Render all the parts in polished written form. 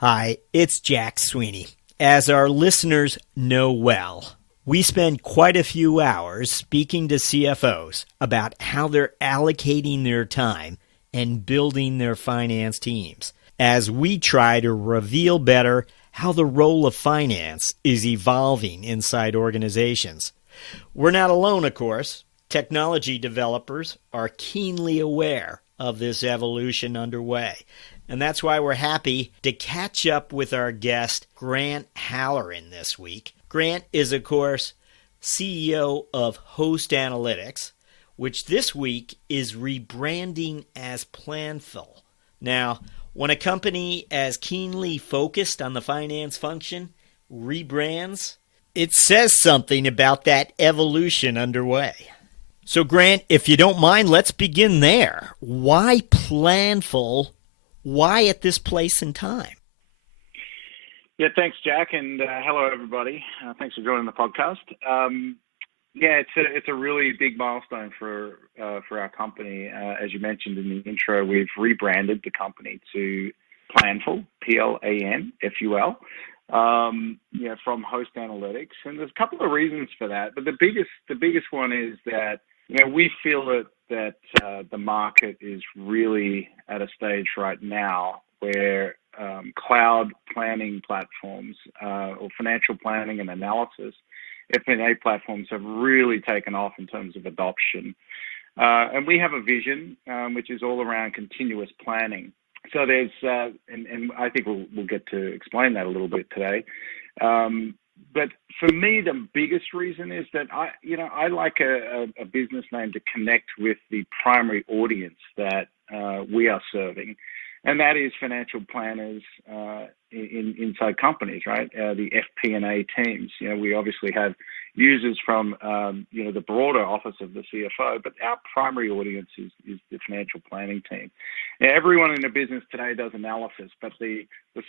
Hi, it's Jack Sweeney. As our listeners know well, we spend quite a few hours speaking to CFOs about how they're allocating their time and building their finance teams, as we try to reveal better how the role of finance is evolving inside organizations. We're not alone, of course. Technology developers are keenly aware of this evolution underway. And that's why we're happy to catch up with our guest, Grant Halloran, this week. Grant is, of course, CEO of Host Analytics, which this week is rebranding as Planful. Now, when a company as keenly focused on the finance function rebrands, it says something about that evolution underway. So, Grant, if you don't mind, let's begin there. Why Planful? Why at this place and time? Yeah, thanks, Jack, and hello, everybody. Thanks for joining the podcast. It's a really big milestone for our company. As you mentioned in the intro, we've rebranded the company to Planful, Planful, from Host Analytics, and there's a couple of reasons for that. But the biggest one is that we feel that the market is really at a stage right now where cloud planning platforms or financial planning and analysis, FP&A platforms, have really taken off in terms of adoption. And we have a vision which is all around continuous planning. So there's, and I think we'll get to explain that a little bit today. But for me, the biggest reason is that I like a business name to connect with the primary audience that we are serving, and that is financial planners inside companies, right? The FP&A teams. We obviously have users from the broader office of the CFO, but our primary audience is the financial planning team. Now, everyone in the business today does analysis, but the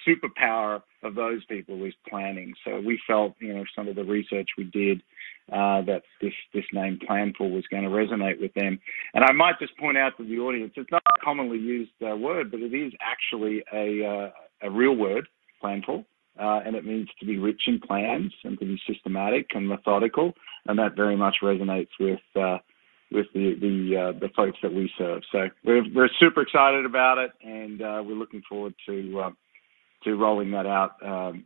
superpower of those people is planning. So we felt, some of the research we did, that this name Planful was going to resonate with them. And I might just point out to the audience, it's not a commonly used word, but it is actually a real word, Planful. And it means to be rich in plans and to be systematic and methodical, and that very much resonates with the folks that we serve. So we're super excited about it, and we're looking forward to rolling that out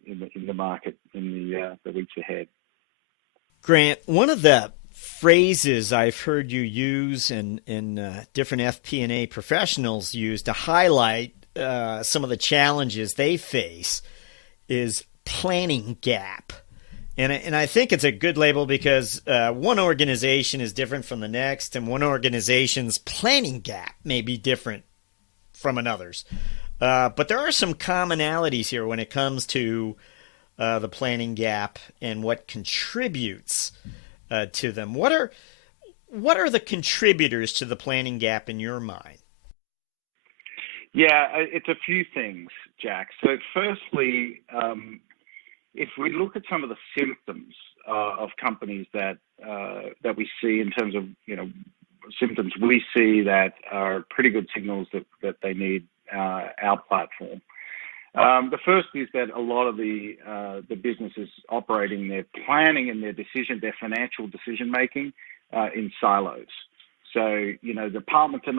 in the market in the weeks ahead. Grant, one of the phrases I've heard you use and different FP&A professionals use to highlight some of the challenges they face is planning gap. And I think it's a good label because one organization is different from the next, and one organization's planning gap may be different from another's. But there are some commonalities here when it comes to the planning gap and what contributes to them. What are the contributors to the planning gap in your mind? Yeah, it's a few things, Jack. So firstly, if we look at some of the symptoms of companies that we see in terms of, symptoms we see that are pretty good signals that they need our platform. The first is that a lot of the businesses operating their planning and their financial decision making in silos. So departments are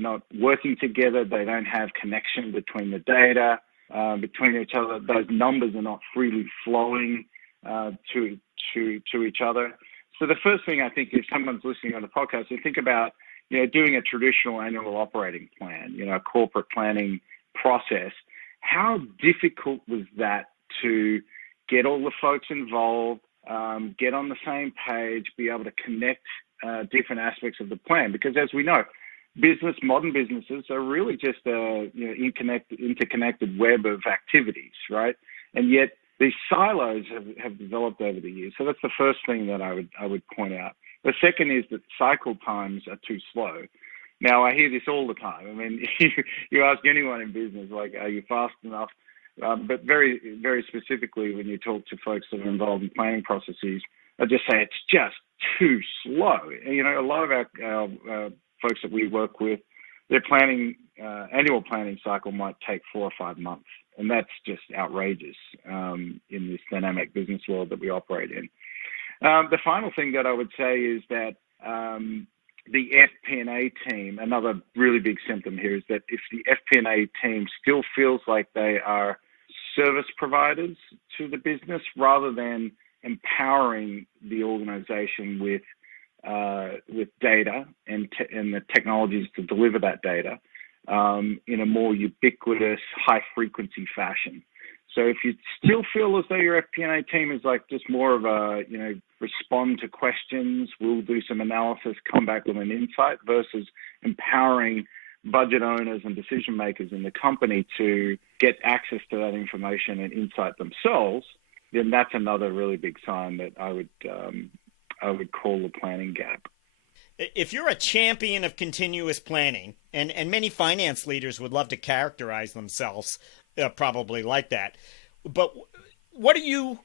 not working together. They don't have connection between the data between each other. Those numbers are not freely flowing to each other. So the first thing I think, if someone's listening on the podcast, you think about doing a traditional annual operating plan, a corporate planning process. How difficult was that to get all the folks involved, get on the same page, be able to connect different aspects of the plan? Because as we know, modern businesses are really just a interconnected web of activities, right? And yet these silos have developed over the years. So that's the first thing that I would point out. The second is that cycle times are too slow. Now, I hear this all the time. I mean, you ask anyone in business, like, are you fast enough? But very, very specifically, when you talk to folks that are involved in planning processes, I just say it's just too slow. A lot of our folks that we work with, their planning annual planning cycle might take 4 or 5 months. And that's just outrageous in this dynamic business world that we operate in. The final thing that I would say is that the FP&A team, another really big symptom here is that if the FP&A team still feels like they are service providers to the business rather than empowering the organization with data and the technologies to deliver that data in a more ubiquitous, high-frequency fashion. So if you still feel as though your FP&A team is like just more of a, respond to questions, we'll do some analysis, come back with an insight versus empowering budget owners and decision makers in the company to get access to that information and insight themselves, then that's another really big sign that I would call the planning gap. If you're a champion of continuous planning, and many finance leaders would love to characterize themselves probably like that, but what are you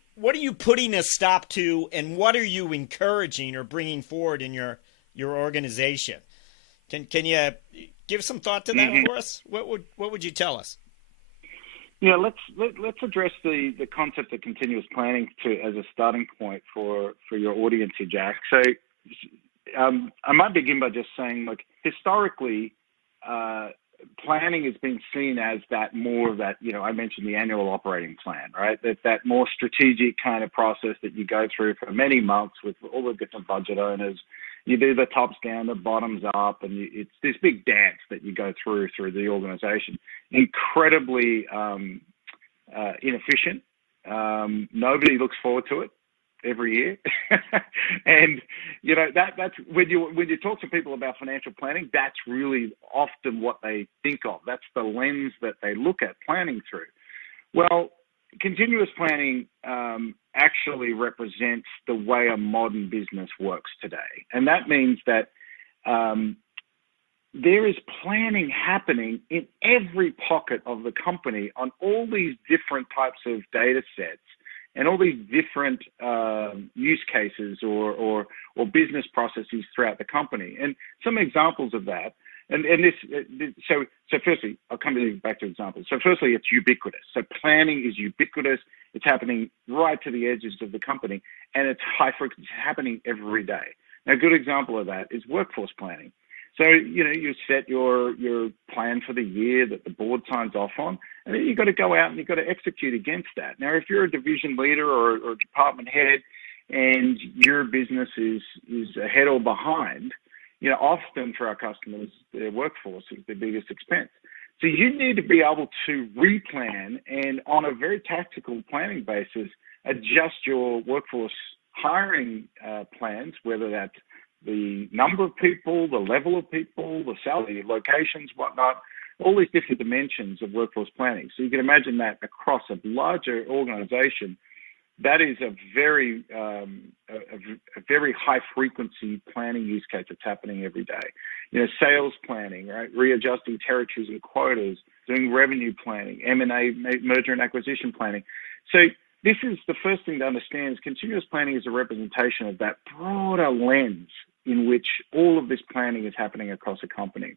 putting a stop to, and what are you encouraging or bringing forward in your organization? Can you give some thought to that for us? What would you tell us? Yeah, let's address the concept of continuous planning as a starting point for your audience here, Jack. So I might begin by just saying, like, historically, planning has been seen as that more of that, I mentioned the annual operating plan, right? That more strategic kind of process that you go through for many months with all the different budget owners. You do the tops down, the bottoms up, and it's this big dance that you go through the organization. Incredibly inefficient. Nobody looks forward to it every year. And that's when you talk to people about financial planning, that's really often what they think of. That's the lens that they look at planning through. Well, continuous planning actually represents the way a modern business works today. And that means that there is planning happening in every pocket of the company on all these different types of data sets and all these different use cases or business processes throughout the company. And some examples of that, so firstly, I'll come back to examples. So firstly, it's ubiquitous. So planning is ubiquitous. It's happening right to the edges of the company, and it's high frequency. It's happening every day. Now, a good example of that is workforce planning. So, you set your plan for the year that the board signs off on, and then you've got to go out and you've got to execute against that. Now, if you're a division leader or a department head and your business is ahead or behind, often for our customers, their workforce is the biggest expense. So you need to be able to replan and on a very tactical planning basis, adjust your workforce hiring plans, whether that's the number of people, the level of people, the salary, locations, whatnot, all these different dimensions of workforce planning. So you can imagine that across a larger organization, that is a very high frequency planning use case that's happening every day. Sales planning, right? Readjusting territories and quotas, doing revenue planning, M&A, merger and acquisition planning. So this is the first thing to understand is continuous planning is a representation of that broader lens in which all of this planning is happening across a company.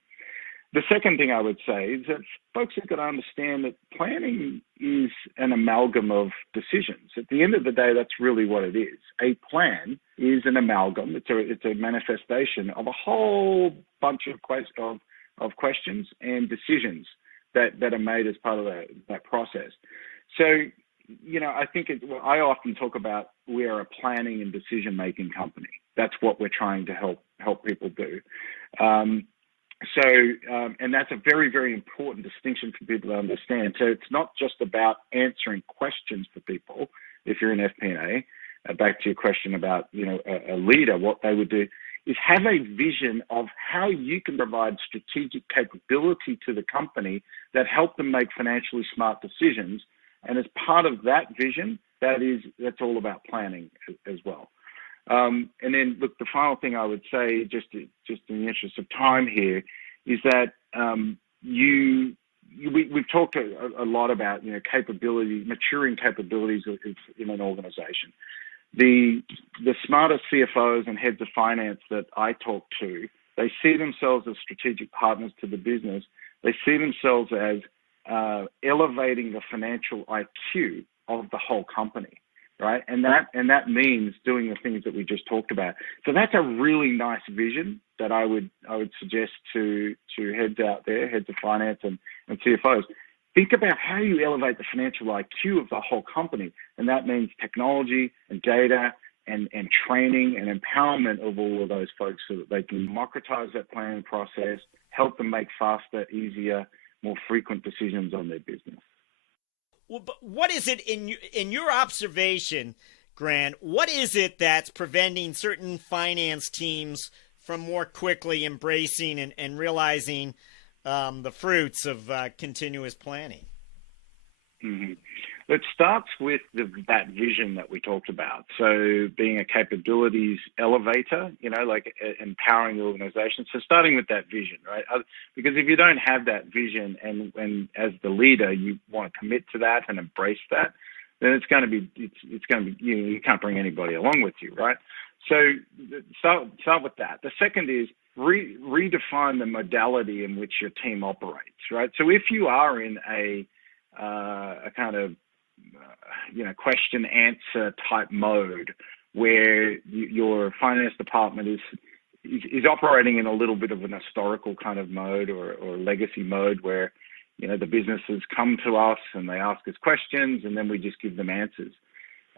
The second thing I would say is that folks have got to understand that planning is an amalgam of decisions. At the end of the day, that's really what it is. A plan is an amalgam. It's a manifestation of a whole bunch of questions and decisions that are made as part of that process. So, I think I often talk about we are a planning and decision-making company. That's what we're trying to help people do. And that's a very, very important distinction for people to understand. So it's not just about answering questions for people. If you're in FP&A, back to your question about, a leader, what they would do is have a vision of how you can provide strategic capability to the company that help them make financially smart decisions. And as part of that vision, that's all about planning as well. And then, look, the final thing I would say, just in the interest of time here, is that we've talked a lot about maturing capabilities in an organization. The smarter CFOs and heads of finance that I talk to, they see themselves as strategic partners to the business. They see themselves as elevating the financial IQ of the whole company, right? And that means doing the things that we just talked about. So that's a really nice vision that I would suggest to heads out there, heads of finance and CFOs. Think about how you elevate the financial IQ of the whole company, and that means technology and data and training and empowerment of all of those folks so that they can democratize that planning process, help them make faster, easier, more frequent decisions on their business. Well, but what is it in your observation, Grant? What is it that's preventing certain finance teams from more quickly embracing and realizing the fruits of continuous planning? Mm-hmm. It starts with that vision that we talked about. So being a capabilities elevator, like empowering the organization. So starting with that vision, right? Because if you don't have that vision and as the leader, you want to commit to that and embrace that, then it's going to be you can't bring anybody along with you, right? So start with that. The second is redefine the modality in which your team operates, right? So if you are in a kind of question answer type mode where your finance department is operating in a little bit of an historical kind of mode or legacy mode where the businesses come to us and they ask us questions and then we just give them answers,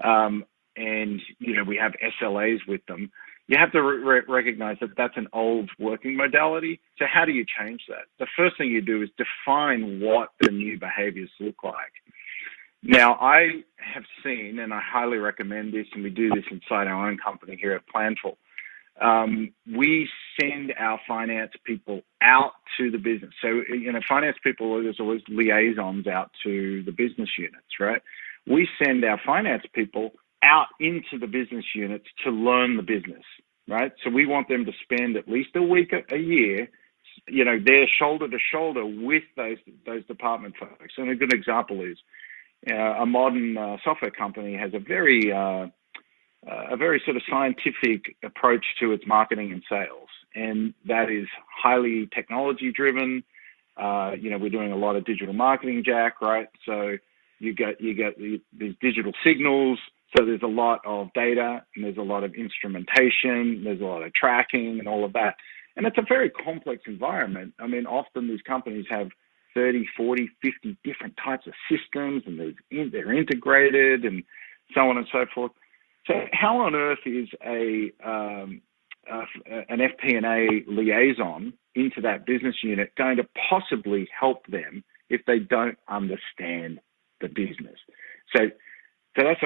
and we have SLAs with them. You have to recognize that that's an old working modality. So how do you change that? The first thing you do is define what the new behaviors look like. Now, I have seen, and I highly recommend this, and we do this inside our own company here at Planful, we send our finance people out to the business. So, finance people, there's always liaisons out to the business units, right? We send our finance people out into the business units to learn the business, right? So we want them to spend at least a week, a year, they're shoulder to shoulder with those department folks. And a good example is a modern software company has a very sort of scientific approach to its marketing and sales, and that is highly technology driven. We're doing a lot of digital marketing, Jack, right? So you get these digital signals. So there's a lot of data and there's a lot of instrumentation, there's a lot of tracking and all of that. And it's a very complex environment. I mean, often these companies have 30, 40, 50 different types of systems and they're integrated and so on and so forth. So how on earth is an FP&A liaison into that business unit going to possibly help them if they don't understand the business? So that's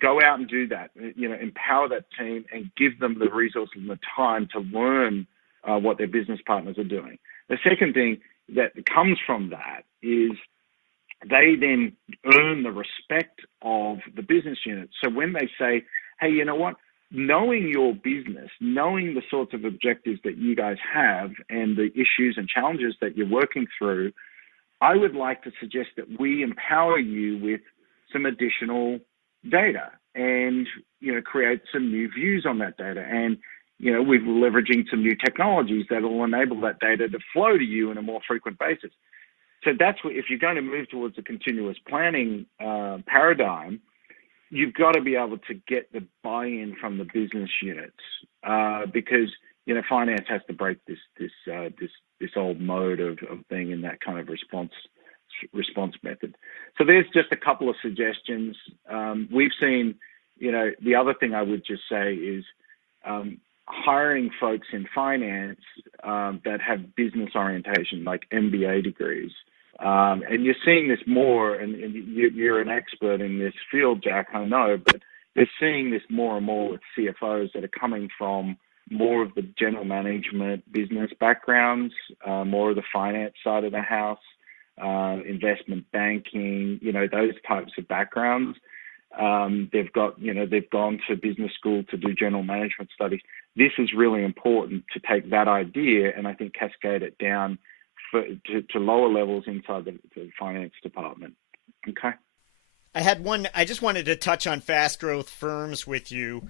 go out and do that. Empower that team and give them the resources and the time to learn what their business partners are doing. The second thing that comes from that is they then earn the respect of the business unit. So when they say, hey, you know what? Knowing your business, knowing the sorts of objectives that you guys have and the issues and challenges that you're working through, I would like to suggest that we empower you with some additional data and, create some new views on that data. And, we're leveraging some new technologies that will enable that data to flow to you on a more frequent basis. So that's what, if you're going to move towards a continuous planning paradigm, you've got to be able to get the buy-in from the business units because, finance has to break this old mode of being in that kind of response method. So there's just a couple of suggestions. We've seen, the other thing I would just say is hiring folks in finance that have business orientation, like MBA degrees. And you're seeing this more, and you're an expert in this field, Jack, I know, but you're seeing this more and more with CFOs that are coming from more of the general management business backgrounds, more of the finance side of the house, investment banking, those types of backgrounds. They've gone to business school to do general management studies. This is really important to take that idea and I think cascade it down to lower levels inside the finance department. Okay. I just wanted to touch on fast growth firms with you.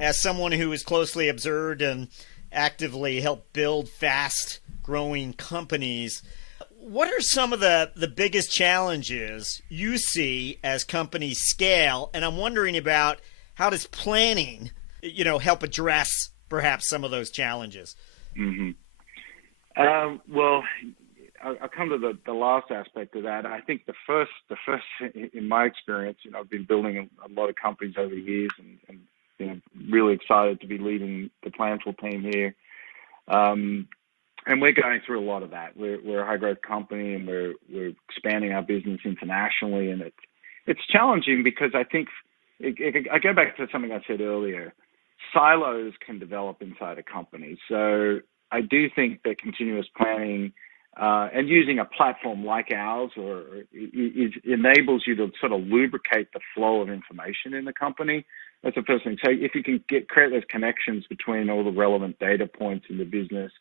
As someone who has closely observed and actively helped build fast growing companies, what are some of the biggest challenges you see as companies scale? And I'm wondering about how does planning, help address perhaps some of those challenges? Mm-hmm. Well, I'll come to the last aspect of that. I think the first, in my experience, I've been building a lot of companies over the years, and really excited to be leading the Planful team here. And we're going through a lot of that. We're a high growth company, and we're expanding our business internationally, and it's challenging because I think I go back to something I said earlier. Silos can develop inside a company, so I do think that continuous planning and using a platform like ours enables you to sort of lubricate the flow of information in the company. That's the first thing. So if you can create those connections between all the relevant data points in the business,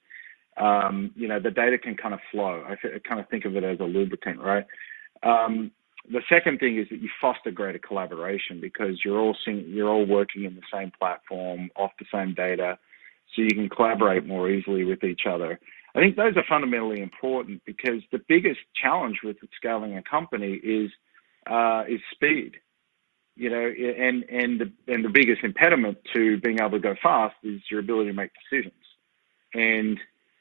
the data can kind of flow. I kind of think of it as a lubricant, right? The second thing is that you foster greater collaboration because you're all working in the same platform, off the same data, so you can collaborate more easily with each other. I think those are fundamentally important because the biggest challenge with scaling a company is speed. And the biggest impediment to being able to go fast is your ability to make decisions and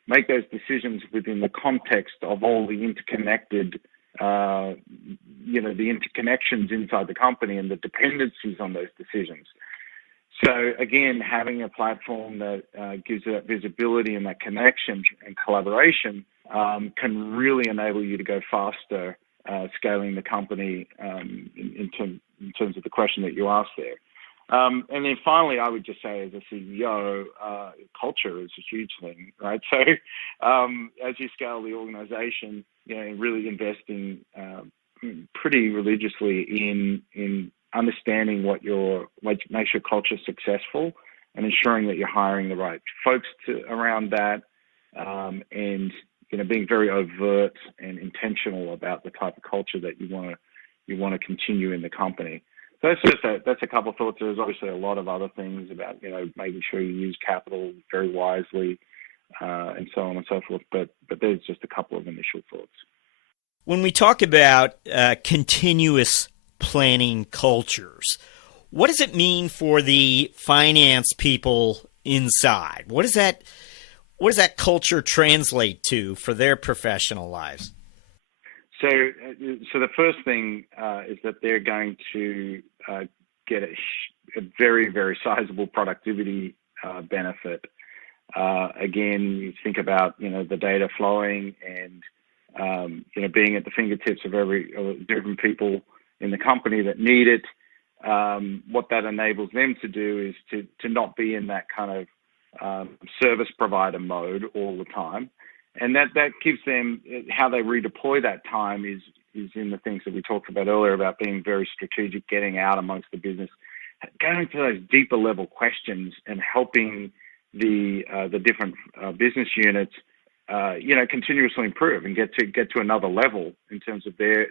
make those decisions within the context of all the interconnected, the interconnections inside the company and the dependencies on those decisions. So again, having a platform that gives that visibility and that connection and collaboration can really enable you to go faster scaling the company in terms of the question that you asked there. And then finally, I would just say as a CEO, culture is a huge thing, right? So as you scale the organization, really investing pretty religiously in understanding what makes your culture successful and ensuring that you're hiring the right folks around that, and being very overt and intentional about the type of culture that you want to continue in the company. So that's a couple of thoughts. There's obviously a lot of other things about making sure you use capital very wisely, and so on and so forth. But there's just a couple of initial thoughts. When we talk about continuous planning cultures, what does it mean for the finance people inside? What does that culture translate to for their professional lives? So the first thing is that they're going to get a very, very sizable productivity benefit. Again, you think about the data flowing and being at the fingertips of different people in the company that need it. What that enables them to do is to not be in that kind of service provider mode all the time. And that gives them, how they redeploy that time is in the things that we talked about earlier about being very strategic, getting out amongst the business, going to those deeper level questions and helping the different business units, continuously improve and get to another level in terms of their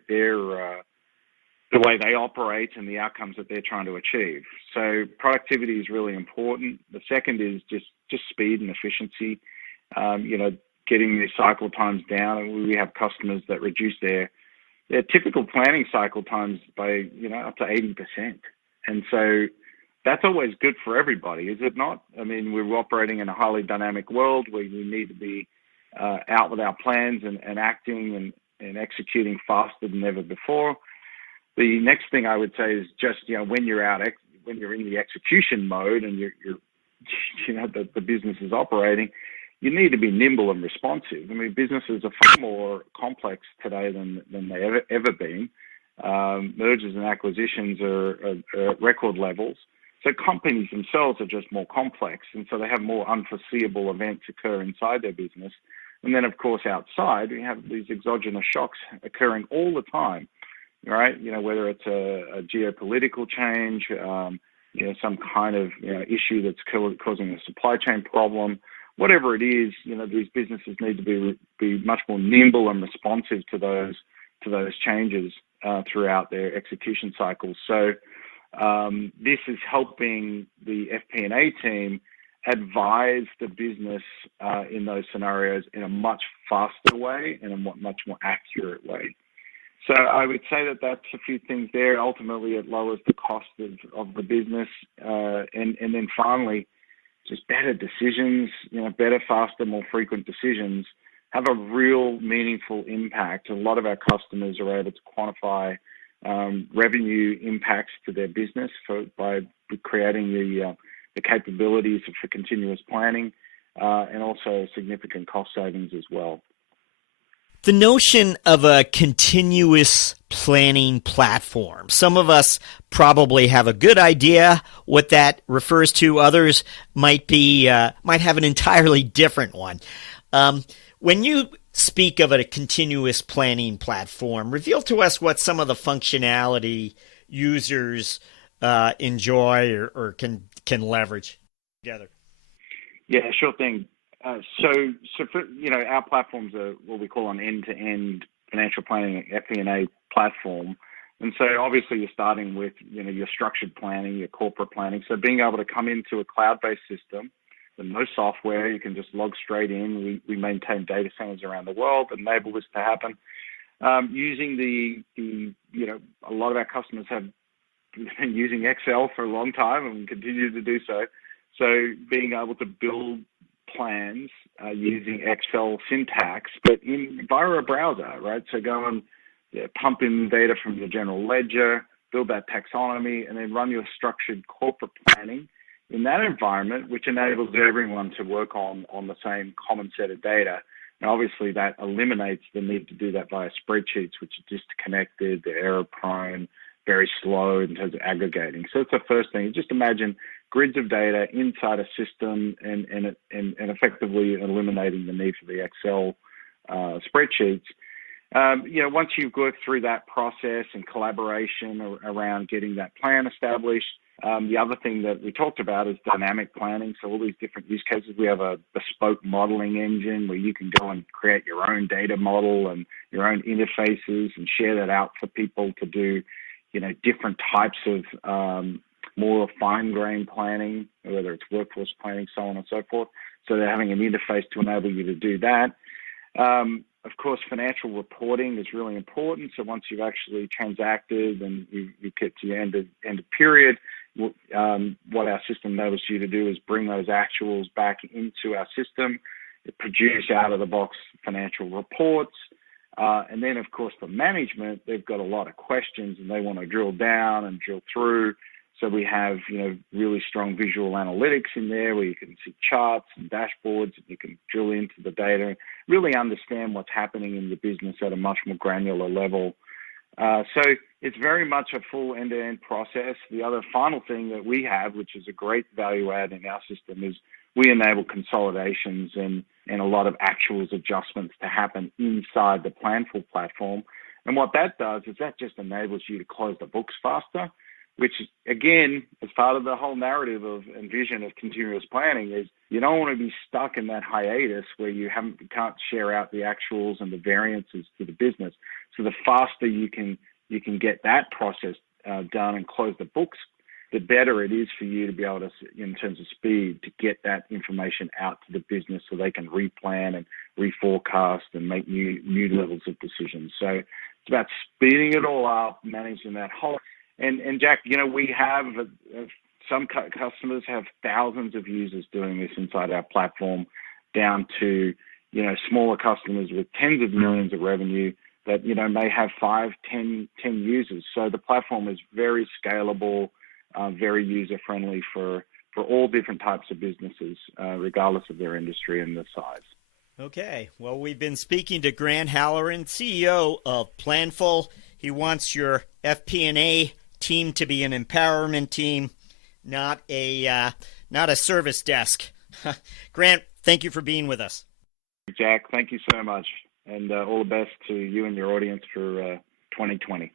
the way they operate and the outcomes that they're trying to achieve. So productivity is really important. The second is just speed and efficiency. Getting their cycle times down. We have customers that reduce their typical planning cycle times by up to 80%, and so that's always good for everybody, is it not? I mean, we're operating in a highly dynamic world where we need to be out with our plans and acting and executing faster than ever before. The next thing I would say is just when you're in the execution mode and the business is operating, you need to be nimble and responsive. I mean, businesses are far more complex today than they ever been. Mergers and acquisitions are at record levels. So companies themselves are just more complex, and so they have more unforeseeable events occur inside their business. And then, of course, outside, we have these exogenous shocks occurring all the time, right? Whether it's a geopolitical change, some kind of issue that's causing a supply chain problem. Whatever it is, these businesses need to be much more nimble and responsive to those changes throughout their execution cycles. So this is helping the FP&A team advise the business in those scenarios in a much faster way and a much more accurate way. So I would say that that's a few things there. Ultimately, it lowers the cost of the business. And then finally, just better decisions, better, faster, more frequent decisions have a real meaningful impact. A lot of our customers are able to quantify revenue impacts to their business by creating the capabilities for continuous planning and also significant cost savings as well. The notion of a continuous planning platform. Some of us probably have a good idea what that refers to. Others might have an entirely different one. When you speak of a continuous planning platform, reveal to us what some of the functionality users enjoy or can leverage together. Yeah, sure thing. So for, our platforms are what we call an end-to-end financial planning FP&A platform. And so obviously you're starting with, your structured planning, your corporate planning. So being able to come into a cloud-based system with no software, you can just log straight in. We maintain data centers around the world that enable this to happen. Using a lot of our customers have been using Excel for a long time and continue to do so. So being able to build plans using Excel syntax, but via a browser, right? So go and pump in data from your general ledger, build that taxonomy, and then run your structured corporate planning in that environment, which enables everyone to work on the same common set of data. And obviously that eliminates the need to do that via spreadsheets, which are disconnected, they're error prone, very slow in terms of aggregating. So it's the first thing. Just imagine grids of data inside a system and effectively eliminating the need for the Excel spreadsheets. Once you've worked through that process and collaboration around getting that plan established, the other thing that we talked about is dynamic planning. So all these different use cases. We have a bespoke modeling engine where you can go and create your own data model and your own interfaces and share that out for people to do, different types of more fine-grained planning, whether it's workforce planning, so on and so forth. So they're having an interface to enable you to do that. Of course, financial reporting is really important. So once you've actually transacted and you get to your end of period, what our system enables you to do is bring those actuals back into our system, produce out-of-the-box financial reports. And then, of course, for management, they've got a lot of questions and they want to drill down and drill through. So we have, really strong visual analytics in there where you can see charts and dashboards and you can drill into the data and really understand what's happening in the business at a much more granular level. So it's very much a full end-to-end process. The other final thing that we have, which is a great value add in our system, is we enable consolidations and a lot of actuals adjustments to happen inside the Planful platform. And what that does is that just enables you to close the books faster, which, again, as part of the whole narrative and vision of continuous planning, is you don't want to be stuck in that hiatus where you can't share out the actuals and the variances to the business. So the faster you can get that process done and close the books, the better it is for you to be able to, in terms of speed, to get that information out to the business so they can replan and reforecast and make new levels of decisions. So it's about speeding it all up, managing that whole. And Jack, we have some customers have thousands of users doing this inside our platform, down to smaller customers with tens of millions of revenue that may have 5, 10 users. So the platform is very scalable, very user friendly for all different types of businesses, regardless of their industry and the size. Okay. Well, we've been speaking to Grant Halloran, CEO of Planful. He wants your FP&A team to be an empowerment team, not a service desk. Grant, thank you for being with us. Jack, thank you so much, and all the best to you and your audience for 2020.